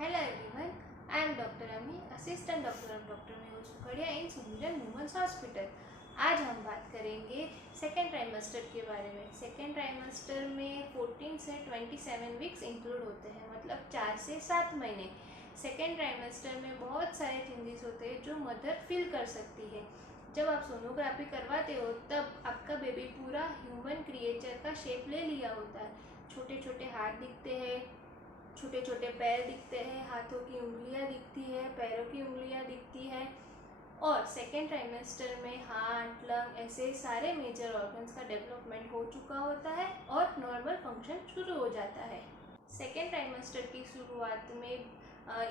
Hello everyone, I am Dr. Ami, Assistant Doctor of Dr. Mehul Sukhadiya in Sundaram Women's Hospital। आज हम बात करेंगे second trimester के बारे में। सेकेंड ट्राइमेस्टर में 14 से 27 वीक्स इंक्लूड होते हैं, मतलब 4 से 7 महीने। सेकेंड ट्राइमेस्टर में बहुत सारे चेंजेस होते हैं जो मदर फील कर सकती है। जब आप सोनोग्राफी करवाते हो तब आपका बेबी पूरा ह्यूमन क्रिएचर का शेप ले लिया होता है। छोटे छोटे हाथ दिखते हैं, छोटे छोटे पैर दिखते हैं, हाथों की उंगलियां दिखती है, पैरों की उंगलियां दिखती है। और सेकेंड ट्राइमेस्टर में हार्ट, लंग, ऐसे सारे मेजर ऑर्गन्स का डेवलपमेंट हो चुका होता है और नॉर्मल फंक्शन शुरू हो जाता है। सेकेंड ट्राइमेस्टर की शुरुआत में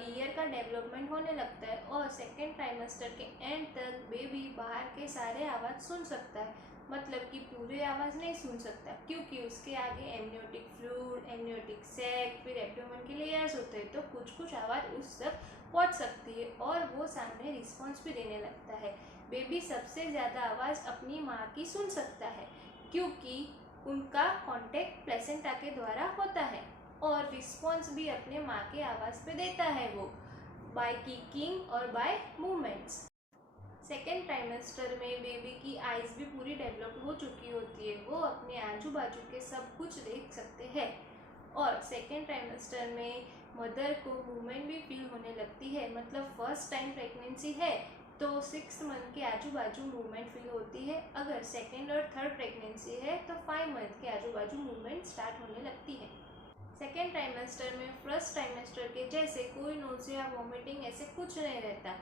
ईयर का डेवलपमेंट होने लगता है और सेकेंड ट्राइमेस्टर के एंड तक बेबी बाहर के सारे आवाज़ सुन सकता है, मतलब कि पूरे आवाज़ नहीं सुन सकता क्योंकि उसके आगे एमनियोटिक फ्लूइड, एमनियोटिक सैक, फिर एब्डोमेन के लेयर्स होते हैं, तो कुछ कुछ आवाज़ उस तक पहुंच सकती है और वो सामने रिस्पॉन्स भी देने लगता है। बेबी सबसे ज़्यादा आवाज़ अपनी माँ की सुन सकता है क्योंकि उनका कॉन्टेक्ट प्लेसेंटा के द्वारा होता है और रिस्पॉन्स भी अपने माँ के आवाज़ पे देता है, वो बाय किकिंग और बाय मूवमेंट्स। सेकेंड ट्राइमेस्टर में बेबी की आइज़ भी पूरी डेवलप हो चुकी होती है, वो अपने आजू बाजू के सब कुछ देख सकते हैं। और सेकेंड ट्राइमेस्टर में मदर को मूवमेंट भी फील होने लगती है, मतलब फर्स्ट टाइम प्रेगनेंसी है तो 6 मंथ के आजू बाजू मूवमेंट फील होती है। अगर सेकेंड और थर्ड प्रेगनेंसी है तो 5 मंथ के आजू बाजू मूवमेंट स्टार्ट होने लगती है। सेकेंड ट्राइमेस्टर में फर्स्ट ट्राइमेस्टर के जैसे कोई नोज़िया, वॉमिटिंग ऐसे कुछ नहीं रहता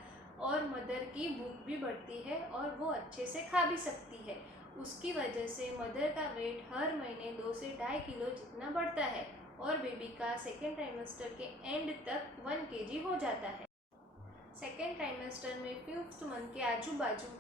और मदर की भूख भी बढ़ती है और वो अच्छे से खा भी सकती है। उसकी वजह से मदर का वेट हर महीने 2 से 2.5 किलो जितना बढ़ता है और बेबी का सेकेंड ट्राइमेस्टर के एंड तक 1 kg हो जाता है। सेकेंड ट्राइमेस्टर में 5th मंथ के आजू बाजू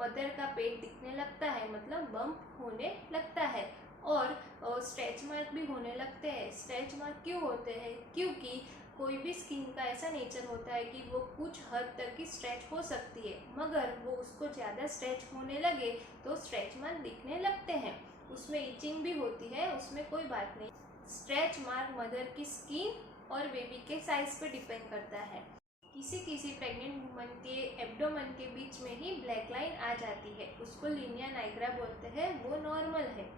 मदर का पेट दिखने लगता है, मतलब बम्प होने लगता है और स्ट्रेच मार्क भी होने लगते हैं। स्ट्रेच मार्क क्यों होते हैं? क्योंकि कोई भी स्किन का ऐसा नेचर होता है कि वो कुछ हद तक की स्ट्रेच हो सकती है, मगर वो उसको ज़्यादा स्ट्रेच होने लगे तो स्ट्रेच मार्क दिखने लगते हैं। उसमें इचिंग भी होती है, उसमें कोई बात नहीं। स्ट्रेच मार्क मदर की स्किन और बेबी के साइज पे डिपेंड करता है। किसी किसी प्रेग्नेंट वुमन के एब्डोमेन के बीच में ही ब्लैक लाइन आ जाती है, उसको लिनिया नाइग्रा बोलते हैं, वो नॉर्मल है।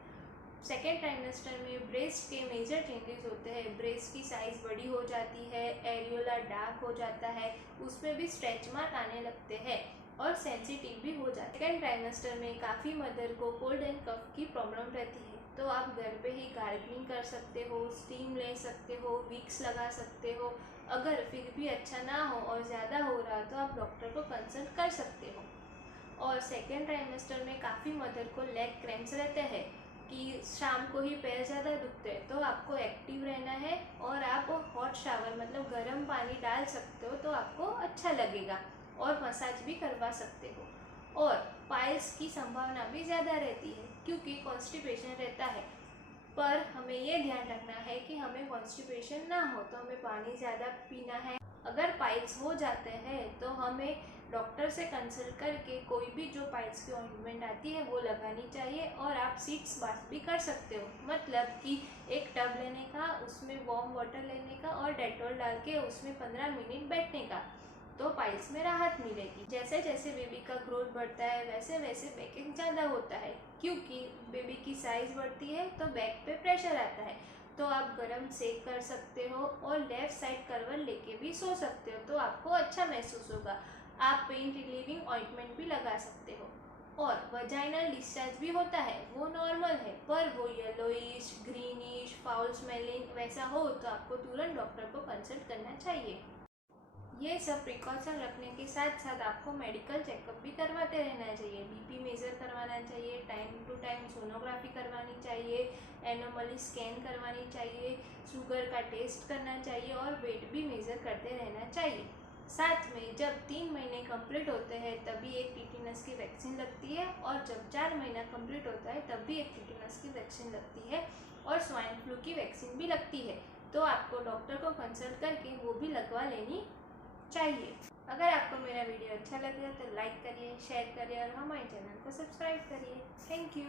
सेकेंड ट्राइमेस्टर में ब्रेस्ट के मेजर चेंजेस होते हैं, ब्रेस्ट की साइज बड़ी हो जाती है, एरियोला डार्क हो जाता है, उसमें भी स्ट्रेच मार्क आने लगते हैं और सेंसिटिव भी हो जाता है। सेकेंड ट्राइमेस्टर में काफ़ी मदर को कोल्ड एंड कफ की प्रॉब्लम रहती है, तो आप घर पे ही गार्गलिंग कर सकते हो, स्टीम ले सकते हो, विक्स लगा सकते हो। अगर फिर भी अच्छा ना हो और ज़्यादा हो रहा तो आप डॉक्टर को कंसल्ट कर सकते हो। और सेकेंड ट्राइमेस्टर में काफ़ी मदर को लेग क्रैम्प्स रहते हैं कि शाम को ही पैर ज़्यादा दुखते हैं, तो आपको एक्टिव रहना है और आप हॉट शावर मतलब गर्म पानी डाल सकते हो, तो आपको अच्छा लगेगा और मसाज भी करवा सकते हो। और पाइल्स की संभावना भी ज़्यादा रहती है क्योंकि कॉन्स्टिपेशन रहता है, पर हमें ये ध्यान रखना है कि हमें कॉन्स्टिपेशन ना हो, तो हमें पानी ज़्यादा पीना है। अगर पाइल्स हो जाते हैं तो हमें डॉक्टर से कंसल्ट करके कोई भी जो पाइल्स की ऑइंटमेंट आती है वो लगानी चाहिए। और आप सीट्स बाथ भी कर सकते हो, मतलब कि एक टब लेने का, उसमें वार्म वाटर लेने का और डेटॉल डाल के उसमें 15 मिनट बैठने का, तो पाइल्स में राहत मिलेगी। जैसे जैसे बेबी का ग्रोथ बढ़ता है वैसे वैसे बैकिंग ज़्यादा होता है, क्योंकि बेबी की साइज़ बढ़ती है तो बैक पे प्रेशर आता है। तो आप गरम सेक कर सकते हो और लेफ़्ट साइड करवट लेके भी सो सकते हो, तो आपको अच्छा महसूस होगा। आप पेन रिलीविंग ऑइंटमेंट भी लगा सकते हो। और वजाइनल डिस्चार्ज भी होता है, वो नॉर्मल है, पर वो येलोइश, ग्रीनिश, फाउल स्मेलिंग वैसा हो तो आपको तुरंत डॉक्टर को कंसल्ट करना चाहिए। ये सब प्रिकॉशन रखने के साथ साथ आपको मेडिकल चेकअप भी करवाते रहना चाहिए। बीपी मेज़र करवाना चाहिए, टाइम टू टाइम सोनोग्राफी करवानी चाहिए, एनोमली स्कैन करवानी चाहिए, शुगर का टेस्ट करना चाहिए और वेट भी मेज़र करते रहना चाहिए। साथ में जब 3 महीने कंप्लीट होते हैं तभी एक टीटेनस की वैक्सीन लगती है और जब 4 महीना कंप्लीट होता है तब भी एक टीटेनस की वैक्सीन लगती है और स्वाइन फ्लू की वैक्सीन भी लगती है, तो आपको डॉक्टर को कंसल्ट करके वो भी लगवा लेनी चाहिए। अगर आपको मेरा वीडियो अच्छा लगे तो लाइक करिए, शेयर करिए और हमारे चैनल को सब्सक्राइब करिए। Thank you.